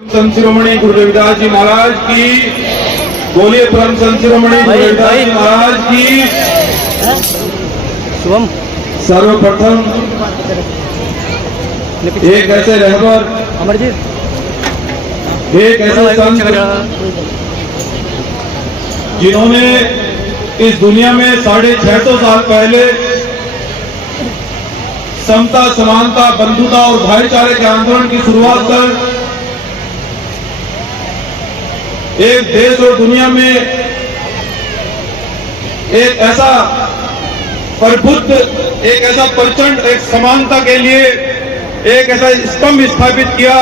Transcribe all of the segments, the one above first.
संत शिरोमणि गुरु रविदास जी महाराज की बोलिए। परम संत शिरोमणि गुरु रविदास जी महाराज की शुभम। सर्वप्रथम एक ऐसे रहबर, अमरजीत, एक ऐसे संत जिन्होंने इस दुनिया में 650 साल पहले समता, समानता, बंधुता और भाईचारे के आंदोलन की शुरुआत कर एक देश और दुनिया में एक ऐसा प्रबुद्ध, एक ऐसा प्रचंड, एक समानता के लिए एक ऐसा स्तंभ स्थापित किया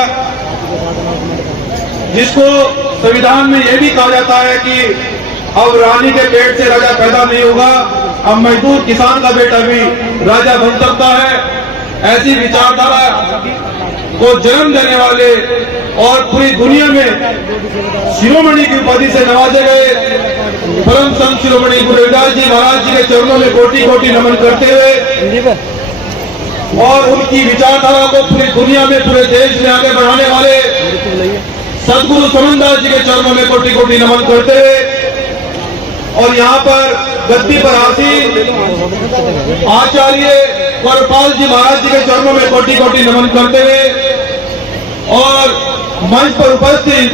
जिसको संविधान में यह भी कहा जाता है कि अब रानी के पेट से राजा पैदा नहीं होगा, अब मजदूर किसान का बेटा भी राजा बन सकता है। ऐसी विचारधारा को जन्म देने वाले और पूरी दुनिया में शिरोमणि की उपाधि से नवाजे गए परम संत शिरोमणि गुरु रविदास जी महाराज जी के चरणों में कोटि कोटि नमन करते हुए और उनकी विचारधारा को पूरी दुनिया में, पूरे देश में आगे बढ़ाने वाले सदगुरु समनदास जी के चरणों में कोटि कोटि नमन करते हुए और यहाँ पर गद्दी पर आसीन आचार्य वरपाल जी महाराज जी के चरणों में कोटि कोटि नमन करते हुए और मंच पर उपस्थित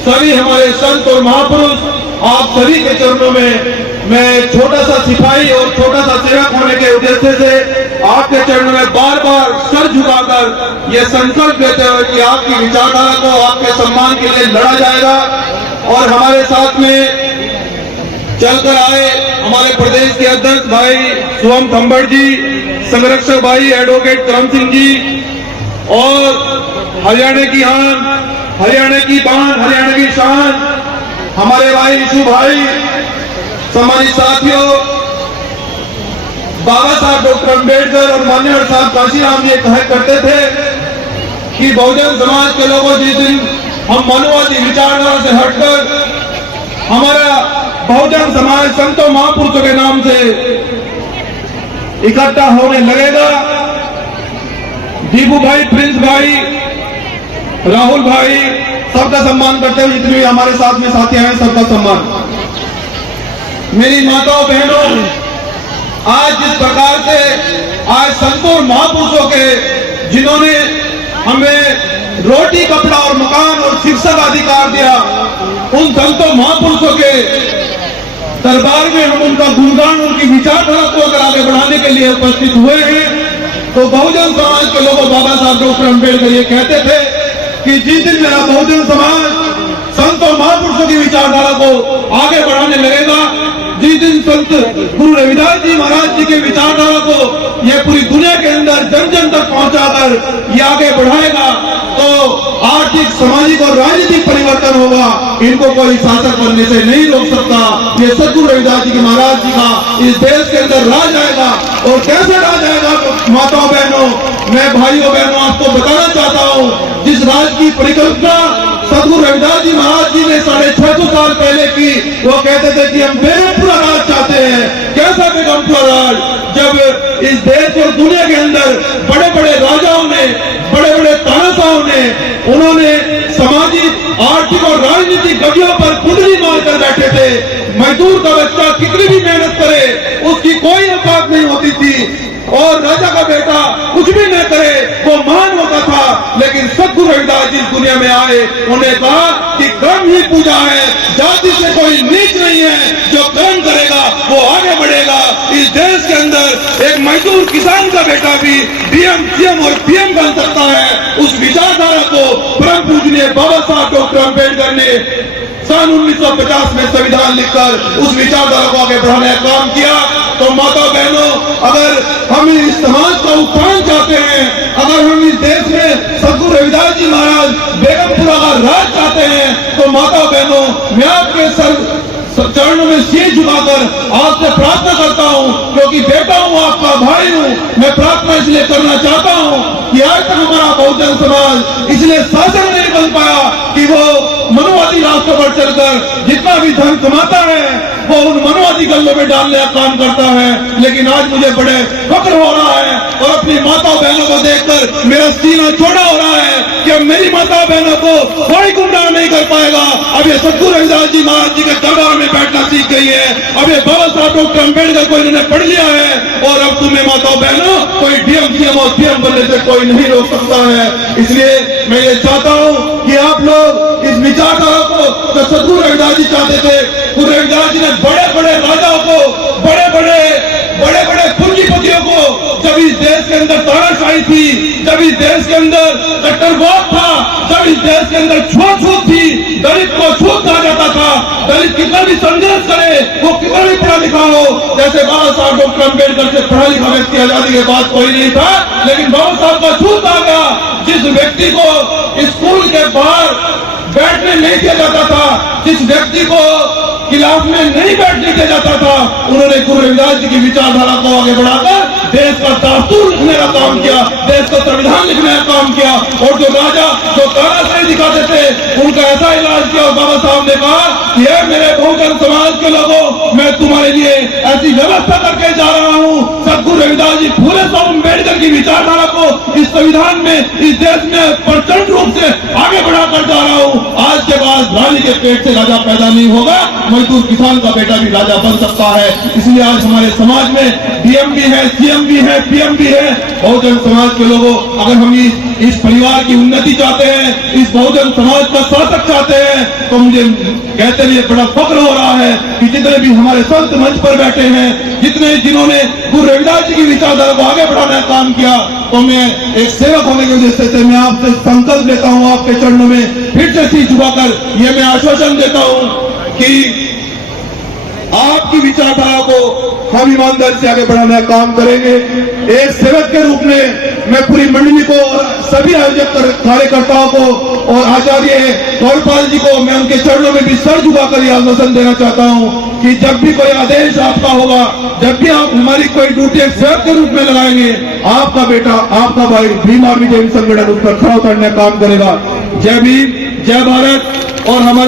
सभी हमारे संत और महापुरुष, आप सभी के चरणों में मैं छोटा सा सिपाही और छोटा सा सेवक होने के उद्देश्य से आपके चरणों में बार बार सर झुकाकर यह संकल्प लेते हुए कि आपकी विचारधारा को आपके सम्मान के लिए लड़ा जाएगा। और हमारे साथ में चलकर आए हमारे प्रदेश के अध्यक्ष भाई शुभम खंबड़ जी, संरक्षक भाई एडवोकेट करम सिंह जी और हरियाणा की आन, हरियाणा की बान, हरियाणा की शान हमारे भाई यशु भाई, सम्मानित साथियों, बाबा साहब डॉक्टर अम्बेडकर और मान्यवर साहब काशीराम जी कहा करते थे कि बहुजन समाज के लोगों, जिस दिन हम मानववादी विचारधारा से हटकर हमारा बहुजन समाज संतों महापुरुषों के नाम से इकट्ठा होने लगेगा, दीपू भाई, प्रिंस भाई, राहुल भाई, सबका सम्मान करते हुए जितने भी हमारे साथ में साथी हैं सबका सम्मान। मेरी माताओं बहनों, आज जिस प्रकार से आज संतों और महापुरुषों के जिन्होंने हमें रोटी, कपड़ा और मकान और शिक्षा का अधिकार दिया, उन संतों महापुरुषों के दरबार में हम उनका गुणगान, उनकी विचारधारा को अगर आगे बढ़ाने के लिए उपस्थित हुए हैं तो बहुजन समाज के लोगों, बाबा साहब डॉक्टर अम्बेडकर ये कहते थे कि जिस दिन मेरा बहुजन समाज संतों महापुरुषों की विचारधारा को आगे बढ़ाने लगेगा, जिस दिन संत गुरु रविदास जी महाराज जी के विचारधारा को यह पूरी दुनिया के अंदर जन जन तक पहुंचाकर ये आगे बढ़ाएगा तो आर्थिक, सामाजिक और राजनीतिक परिवर्तन होगा। इनको कोई शासक बनने से नहीं रोक सकता। ये सदगुरु रविदास जी महाराज जी का इस देश के अंदर राज आएगा। और कैसे राज आएगा माताओं बहनों, मैं भाइयों बहनों आपको बताना चाहता हूँ, जिस राज की परिकल्पना सदगुरु रविदास जी महाराज जी ने 650 साल पहले की, वो कहते थे कि हम बेगमपुरा राज चाहते हैं। कैसा बेगमपुरा राज? जब इस देश और दुनिया के अंदर बड़े बड़े राजाओं ने, बड़े बड़े तानाशाहों ने, उन्होंने सामाजिक, आर्थिक और राजनीतिक गड्ढियों पर कुंडली मारकर बैठे थे। मजदूर का बच्चा कितनी भी मेहनत करे उसकी कोई औकात नहीं होती थी और राजा का बेटा कुछ भी न करे वो महान होता था। लेकिन सदगुरु रविदास जी दुनिया में आए, उन्हें कहा कि कर्म ही पूजा है, जाति से कोई नीच नहीं है, जो कर्म करेगा वो आगे बढ़ेगा। इस देश के अंदर एक मजदूर किसान का बेटा भी डीएम, सीएम और पीएम बन सकता है। उस विचारधारा को परम पूजनीय बाबा साहब डॉक्टर अम्बेडकर ने सन 1950 में संविधान लिखकर उस विचारधारा को आगे बढ़ाने का काम किया। तो माता बहनों, अगर हम इस समाज का उत्थान चाहते हैं, अगर हम इस देश में सदगुरु रविदास जी महाराज बेगमपुरा का राज चाहते हैं, तो माता बहनों, मैं आपके चरणों में सिर झुकाकर आपसे प्रार्थना करता हूं, क्योंकि बेटा हूं, आपका भाई हूं। मैं प्रार्थना इसलिए करना चाहता हूं कि आज तक हमारा बहुजन समाज इसलिए शासक नहीं बन पाया कि वो मनोवादी रास्तों पर चलकर जितना भी धन कमाता है वो उन मनोवादी गल्लों में डालने का काम करता है। लेकिन आज मुझे बड़े फक्र हो रहा है और अपनी माता बहनों को देखकर मेरा सीना चौड़ा हो रहा है कि अब मेरी माता बहनों को कोई गुमराह नहीं कर पाएगा। अब ये सद्गुरु रविदास जी महाराज जी के दरबार में बैठना सीख गई है। अब ये बाबा साहब डॉक्टर अम्बेडकर को इन्होंने पढ़ लिया है और अब तुम्हें माता बहनों कोई डीएम सीएम और पीएम बनने से कोई नहीं रोक सकता है। इसलिए मैं ये चाहता हूँ कि आप लोग इस विचारधारा को जो सद्गुरु रविदास जी चाहते थे, गुरु रविदास जी ने बड़े बड़े राजाओं को, बड़े बड़े पूंजीपतियों को, जब इस देश के अंदर तानाशाही थी, जब इस देश के अंदर कट्टरवाद था, जब इस देश के अंदर छूत थी, दलित को छूत कहा जाता था। दलित कितना भी संघर्ष करे, वो कितना भी पढ़ा लिखा हो, जैसे बाबा साहब डॉक्टर अम्बेडकर से पढ़ा लिखा व्यक्ति आजादी के बाद कोई नहीं था, लेकिन बाबा साहब का छूत आ गया। जिस व्यक्ति को स्कूल के बाहर बैठने नहीं दिया जाता था, जिस व्यक्ति को खिलाफ में नहीं बैठने दिया जाता था, उन्होंने गुरु रविदास जी की विचारधारा को आगे बढ़ाकर देश का दास्तूर लिखने का काम किया, देश का संविधान लिखने का काम किया। और जो राजा जो तानाशाही दिखाते थे उनका ऐसा इलाज किया और बाबा साहब ने कहा कि ये मेरे बहुजन समाज के लोगों, मैं तुम्हारे लिए ऐसी व्यवस्था करके जा रहा हूँ। सद्गुरु रविदास जी फूले साहब अम्बेडकर की विचारधारा को इस संविधान में, इस देश में प्रचंड रूप से आगे बढ़ाकर जा रहा हूँ। आज के बाद रानी के पेट से राजा पैदा नहीं होगा, मजदूर किसान का बेटा भी राजा बन सकता है। इसलिए आज हमारे समाज में डीएम भी है, सीएम भी है, पीएम भी है। बहुजन समाज के लोगों, अगर हम इस परिवार की उन्नति चाहते हैं, इस बहुजन समाज का शासक चाहते हैं, तो मुझे कहते हुए बड़ा फक्र हो रहा है कि जितने भी हमारे संत मंच पर बैठे हैं, जिन्होंने गुरु रविदास जी की विचारधारा को आगे बढ़ाने का काम किया, तो मैं एक सेवक होने की वजह से मैं आपसे संकल्प लेता हूँ, आपके चरणों में फिर से शीश झुकाकर ये मैं आश्वासन देता हूँ कि आपकी विचारधारा को हम ईमानदारी से आगे बढ़ाने का काम करेंगे। एक सेवक के रूप में मैं पूरी मंडली को और सभी आयोजक कार्यकर्ताओं को और आचार्य गौरपाल जी को मैं उनके चरणों में भी सर झुकाकर यह आश्वासन देना चाहता हूं कि जब भी कोई आदेश आपका होगा, जब भी आप हमारी कोई ड्यूटी एक सेवक के रूप में लगाएंगे, आपका बेटा, आपका भाई भीम आर्मी जैन संगठन उस पर खड़ा उतरने का काम करेगा। जय भीम, जय भारत। और हमारे